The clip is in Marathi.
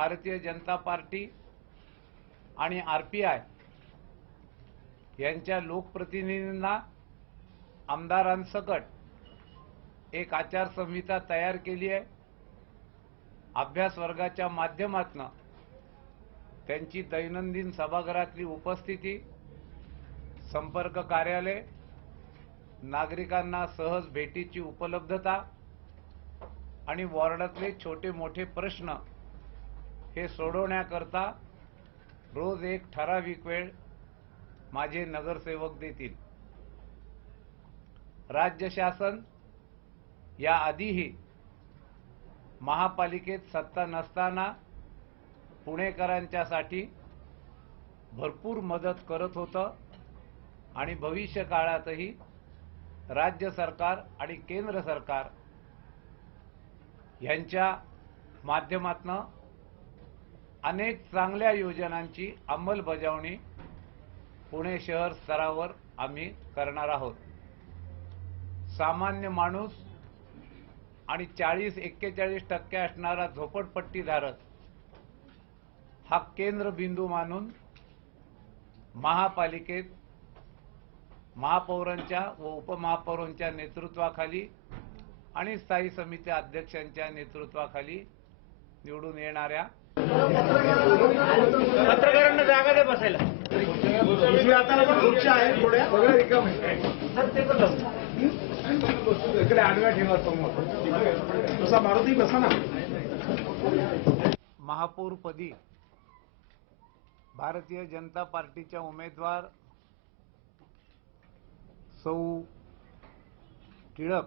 भारतीय जनता पार्टी आणि आर पी आय यांच्या लोकप्रतिनिधींना आमदारांसकट एक आचारसंहिता तयार केली आहे. अभ्यास वर्गाच्या माध्यमातून त्यांची दैनंदिन सभागृहातली उपस्थिती संपर्क कार्यालय नागरिकांना सहज भेटीची उपलब्धता आणि वॉर्डातले छोटे मोठे प्रश्न हे सोडवण्याकरता रोज एक ठराविक वेळ माझे नगरसेवक देतील. राज्य शासन याआधीही महापालिकेत सत्ता नसताना पुणेकरांच्यासाठी भरपूर मदत करत होतं आणि भविष्य काळातही राज्य सरकार आणि केंद्र सरकार यांच्या माध्यमातनं अनेक चांगल्या योजनांची अंमलबजावणी पुणे शहर स्तरावर आम्ही करणार आहोत. सामान्य माणूस आणि चाळीस एक्केचाळीस टक्के असणारा झोपडपट्टीधारक हा केंद्रबिंदू मानून महापालिकेत महापौरांच्या व उपमहापौरांच्या नेतृत्वाखाली आणि स्थायी समिती अध्यक्षांच्या नेतृत्वाखाली निवडून येणाऱ्या पत्रकारांना जागा दे बसायला. खुर्च्या आहेत थोड्या सगळ्या रिकाम इकडे आडव्या ठेवा समोर तसा मारुती बसा ना महापौरपदी भारतीय जनता पार्टीच्या उमेदवार सौ टिळक